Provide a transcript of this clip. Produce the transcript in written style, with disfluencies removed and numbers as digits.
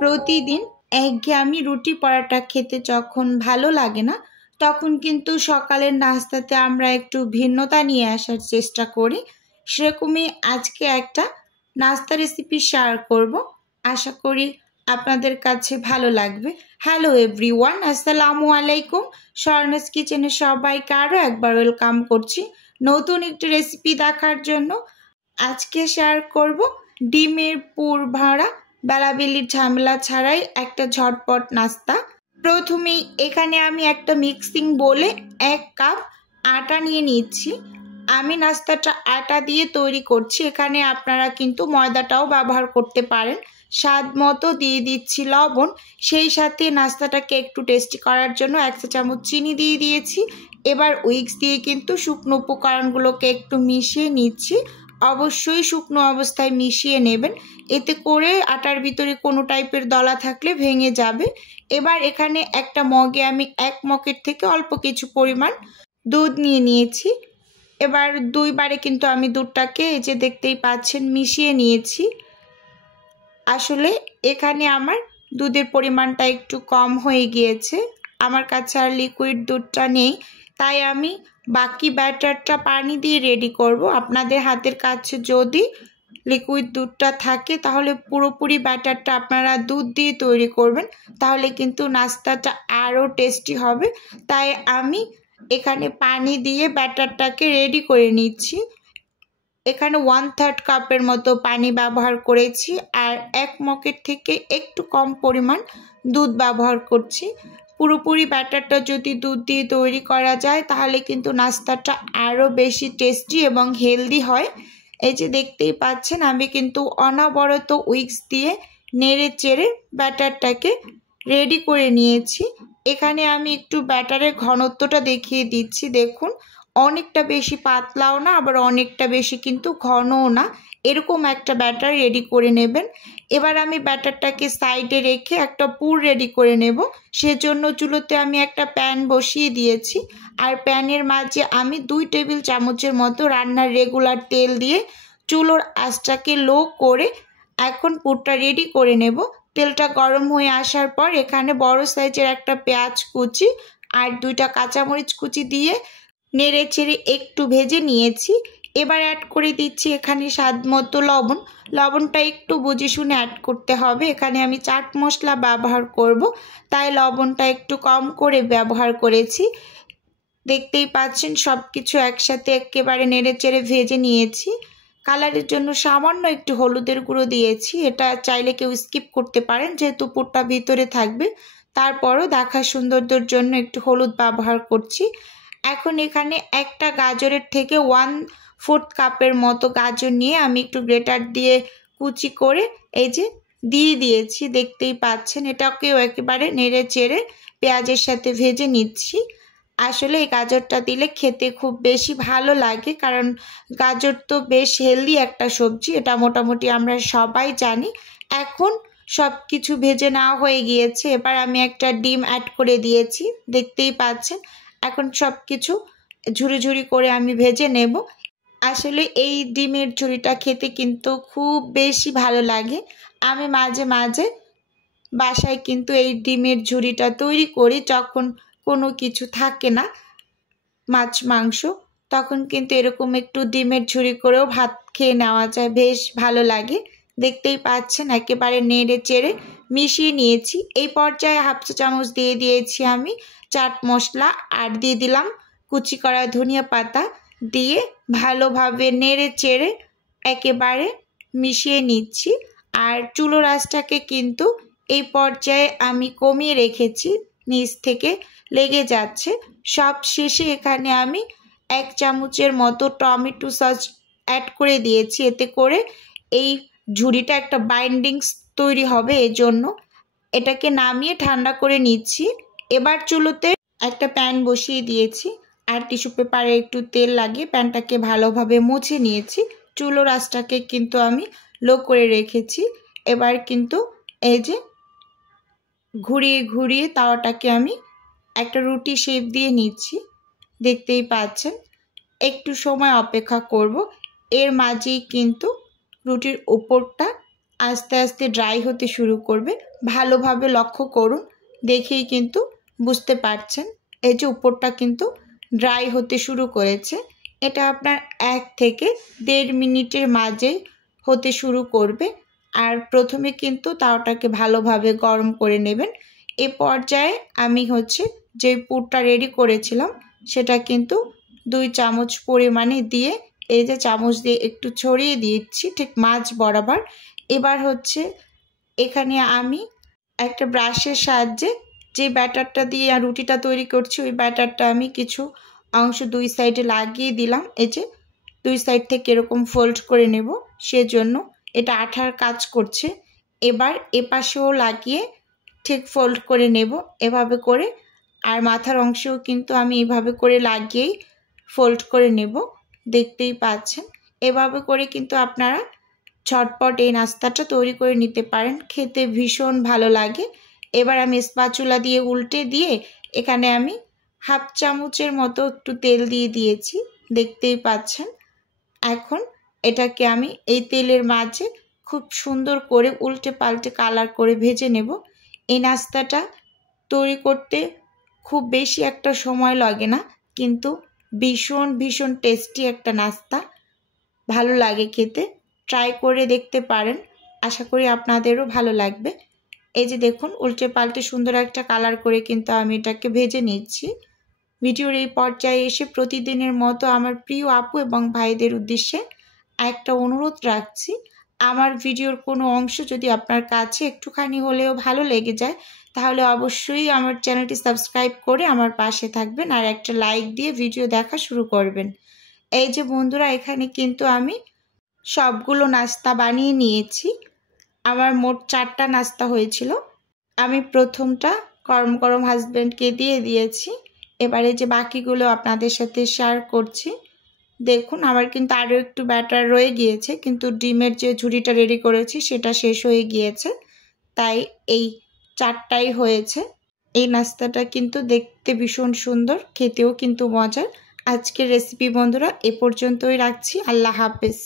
প্রতিদিন একঘেয়েমি রুটি পরাটা খেতে যখন ভালো লাগে না, তখন কিন্তু সকালের নাস্তাতে আমরা একটু ভিন্নতা নিয়ে আসার চেষ্টা করি। সেরকমই আজকে একটা নাস্তা রেসিপি শেয়ার করব, আশা করি আপনাদের কাছে ভালো লাগবে। হ্যালো এভরিওয়ান, আসসালামু আলাইকুম। স্বর্ণাস কিচেনে সবাইকে আরও একবার ওয়েলকাম করছি নতুন একটি রেসিপি দেখার জন্য। আজকে শেয়ার করব ডিমের পুর ভরা বেলাবেলির ঝামেলা ছাড়াই একটা ঝটপট নাস্তা। প্রথমেই এখানে আমি একটা মিক্সিং বোলে 1 কাপ আটা নিয়ে নিচ্ছি। আমি নাস্তাটা আটা দিয়ে তৈরি করছি, এখানে আপনারা কিন্তু ময়দাটাও ব্যবহার করতে পারেন। স্বাদ মতো দিয়ে দিচ্ছি লবণ, সেই সাথে নাস্তাটাকে একটু টেস্টি করার জন্য 1 চা চামচ চিনি দিয়ে দিয়েছি। এবার উইক্স দিয়ে কিন্তু শুকনো উপকরণগুলোকে একটু মিশিয়ে নিচ্ছি। অবশ্যই শুকনো অবস্থায় মিশিয়ে নেবেন, এতে করে আটার ভিতরে কোনো টাইপের দলা থাকলে ভেঙে যাবে। এবার এখানে একটা মগে আমি 1 মগের থেকে অল্প কিছু পরিমাণ দুধ নিয়ে নিয়েছি। এবার 2 বারে কিন্তু আমি দুধটাকে এই যে দেখতেই পাচ্ছেন মিশিয়ে নিয়েছি। আসলে এখানে আমার দুধের পরিমাণটা একটু কম হয়ে গিয়েছে, আমার কাছে আর লিকুইড দুধটা নেই, তাই আমি বাকি ব্যাটারটা পানি দিয়ে রেডি করব। আপনাদের হাতের কাছে যদি লিকুইড দুধটা থাকে তাহলে পুরোপুরি ব্যাটারটা আপনারা দুধ দিয়ে তৈরি করবেন, তাহলে কিন্তু নাস্তাটা আরও টেস্টি হবে। তাই আমি এখানে পানি দিয়ে ব্যাটারটাকে রেডি করে নিচ্ছি। এখানে 1/3 কাপের মতো পানি ব্যবহার করেছি, আর 1 মগের থেকে একটু কম পরিমাণ দুধ ব্যবহার করছি। পুরোপুরি ব্যাটারটা যদি দুধ দিয়ে তৈরি করা যায় তাহলে কিন্তু নাস্তাটা আরও বেশি টেস্টি এবং হেলদি হয়। এই যে দেখতেই পাচ্ছেন আমি কিন্তু অনবরত উইক্স দিয়ে নেড়ে চেড়ে ব্যাটারটাকে রেডি করে নিয়েছি। এখানে আমি একটু ব্যাটারের ঘনত্বটা দেখিয়ে দিচ্ছি, দেখুন অনেকটা বেশি পাতলাও না, আবার অনেকটা বেশি কিন্তু ঘনও না, এরকম একটা ব্যাটার রেডি করে নেবেন। এবার আমি ব্যাটারটাকে সাইডে রেখে একটা পুর রেডি করে নেব। সেজন্য চুলোতে আমি একটা প্যান বসিয়ে দিয়েছি, আর প্যানের মাঝে আমি 2 টেবিল চামচের মতো রান্নার রেগুলার তেল দিয়ে চুলোর আঁচটাকে লো করে এখন পুরটা রেডি করে নেব। তেলটা গরম হয়ে আসার পর এখানে বড় সাইজের একটা পেঁয়াজ কুচি আর 2টা কাঁচামরিচ কুচি দিয়ে নেড়ে চেড়ে একটু ভেজে নিয়েছি। এবার অ্যাড করে দিচ্ছি এখানে স্বাদ মতো লবণ। লবণটা একটু বুঝে শুনে অ্যাড করতে হবে, এখানে আমি চাট মশলা ব্যবহার করব, তাই লবণটা একটু কম করে ব্যবহার করেছি। দেখতেই পাচ্ছেন সব কিছু একসাথে একেবারে নেড়ে চেড়ে ভেজে নিয়েছি। কালারের জন্য সামান্য একটু হলুদের গুঁড়ো দিয়েছি, এটা চাইলে কেউ স্কিপ করতে পারেন যেহেতু পুরটা ভিতরে থাকবে, তারপরও দেখার সৌন্দর্যের জন্য একটু হলুদ ব্যবহার করছি। এখন এখানে একটা গাজরের থেকে 1/4 কাপের মতো গাজর নিয়ে আমি একটু গ্রেটার দিয়ে কুচি করে এই যে দিয়ে দিয়েছি, দেখতেই পাচ্ছেন। এটাকেও একেবারে নেড়ে চেড়ে পেঁয়াজের সাথে ভেজে নিচ্ছি। আসলে এই গাজরটা দিলে খেতে খুব বেশি ভালো লাগে, কারণ গাজর তো বেশ হেলদি একটা সবজি, এটা মোটামুটি আমরা সবাই জানি। এখন সব কিছু ভেজে নেওয়া হয়ে গিয়েছে, এবার আমি একটা ডিম অ্যাড করে দিয়েছি, দেখতেই পাচ্ছেন। এখন সব কিছু ঝুরি ঝুরি করে আমি ভেজে নেব। আসলে এই ডিমের ঝুরিটা খেতে কিন্তু খুব বেশি ভালো লাগে। আমি মাঝে মাঝে বাসায় কিন্তু এই ডিমের ঝুরিটা তৈরি করি, যখন কোনো কিছু থাকে না মাছ মাংস, তখন কিন্তু এরকম একটু ডিমের ঝুরি করেও ভাত খেয়ে নেওয়া যায়, বেশ ভালো লাগে। দেখতেই পাচ্ছেন একেবারে নেড়ে চেড়ে মিশিয়ে নিয়েছি। এই পর্যায়ে 1/2 চা চামচ দিয়ে দিয়েছি আমি চাট মশলা, আর দিয়ে দিলাম কুচি করা ধনিয়া পাতা, দিয়ে ভালোভাবে নেড়ে চেড়ে একেবারে মিশিয়ে নিচ্ছি। আর চুলোর আঁচটাকে কিন্তু এই পর্যায়ে আমি কমিয়ে রেখেছি, নিচ থেকে লেগে যাচ্ছে। সব শেষে এখানে আমি 1 চামচের মতো টমেটো সস অ্যাড করে দিয়েছি, এতে করে এই ঝুরিটা একটা বাইন্ডিংস তৈরি হবে, এজন্য। এটাকে নামিয়ে ঠান্ডা করে নিচ্ছি। এবার চুলোতে একটা প্যান বসিয়ে দিয়েছি, আর টিস্যু পেপারে একটু তেল লাগিয়ে প্যানটাকে ভালোভাবে মুছে নিয়েছি। চুলোর আঁচটাকে কিন্তু আমি লো করে রেখেছি। এবার কিন্তু এই যে ঘুরিয়ে ঘুরিয়ে তাওয়াটাকে আমি একটা রুটি শেপ দিয়ে নিচ্ছি, দেখতেই পাচ্ছেন। একটু সময় অপেক্ষা করব। এর মাঝেই কিন্তু রুটির উপরটা আস্তে আস্তে ড্রাই হতে শুরু করবে। ভালোভাবে লক্ষ্য করুন, দেখেই কিন্তু বুঝতে পারছেন এই যে উপরটা কিন্তু ড্রাই হতে শুরু করেছে। এটা আপনার 1 থেকে 1.5 মিনিটের মাঝে হতে শুরু করবে। আর প্রথমে কিন্তু তাওটাকে ভালোভাবে গরম করে নেবেন। এ পর্যায়ে আমি যে পুরটা রেডি করেছিলাম সেটা কিন্তু 2 চামচ পরিমাণে দিয়ে এই যে চামচ দিয়ে একটু ছড়িয়ে দিচ্ছি ঠিক মাঝ বরাবর। এবার এখানে আমি একটা ব্রাশের সাহায্যে যে ব্যাটারটা দিয়ে রুটিটা তৈরি করছি ওই ব্যাটারটা আমি কিছু অংশ 2 সাইডে লাগিয়ে দিলাম। এই যে 2 সাইড থেকে এরকম ফোল্ড করে নেব, সেজন্য এটা আঠার কাজ করছে। এবার এপাশেও লাগিয়ে ঠিক ফোল্ড করে নেব এভাবে করে। আর মাথার অংশেও কিন্তু আমি এভাবে করে লাগিয়েই ফোল্ড করে নেব, দেখতেই পাচ্ছেন। এভাবে করে কিন্তু আপনারা ঝটপট এই নাস্তাটা তৈরি করে নিতে পারেন, খেতে ভীষণ ভালো লাগে। এবার আমি স্প্যাচুলা দিয়ে উল্টে দিয়ে এখানে আমি 1/2 চামচের মতো একটু তেল দিয়ে দিয়েছি, দেখতেই পাচ্ছেন। এখন এটাকে আমি এই তেলের মাঝে খুব সুন্দর করে উল্টে পাল্টে কালার করে ভেজে নেব। এই নাস্তাটা তৈরি করতে খুব বেশি একটা সময় লাগে না, কিন্তু ভীষণ ভীষণ টেস্টি একটা নাস্তা, ভালো লাগে খেতে। ট্রাই করে দেখতে পারেন, আশা করি আপনাদেরও ভালো লাগবে। এই যে দেখুন উল্টে পাল্টে সুন্দর একটা কালার করে কিন্তু আমি এটাকে ভেজে নিচ্ছি। ভিডিওর এই পর্যায়ে এসে প্রতিদিনের মতো আমার প্রিয় আপু এবং ভাইদের উদ্দেশ্যে একটা অনুরোধ রাখছি, আমার ভিডিওর কোনো অংশ যদি আপনার কাছে একটুখানি হলেও ভালো লেগে যায় তাহলে অবশ্যই আমার চ্যানেলটি সাবস্ক্রাইব করে আমার পাশে থাকবেন আর একটা লাইক দিয়ে ভিডিও দেখা শুরু করবেন। এই যে বন্ধুরা, এখানে কিন্তু আমি সবগুলো নাস্তা বানিয়ে নিয়েছি। আমার মোট 4টা নাস্তা হয়েছিল। আমি প্রথমটা গরম গরম হাজব্যান্ডকে দিয়ে দিয়েছি। এবারে যে বাকিগুলো আপনাদের সাথে শেয়ার করছি। দেখুন আমার কিন্তু আরও একটু ব্যাটার রয়ে গিয়েছে, কিন্তু ডিমের যে ঝুড়িটা রেডি করেছি সেটা শেষ হয়ে গিয়েছে, তাই এই 4টাই হয়েছে। এই নাস্তাটা কিন্তু দেখতে ভীষণ সুন্দর, খেতেও কিন্তু মজার। আজকের রেসিপি বন্ধুরা এ পর্যন্তই রাখছি। আল্লাহ হাফেজ।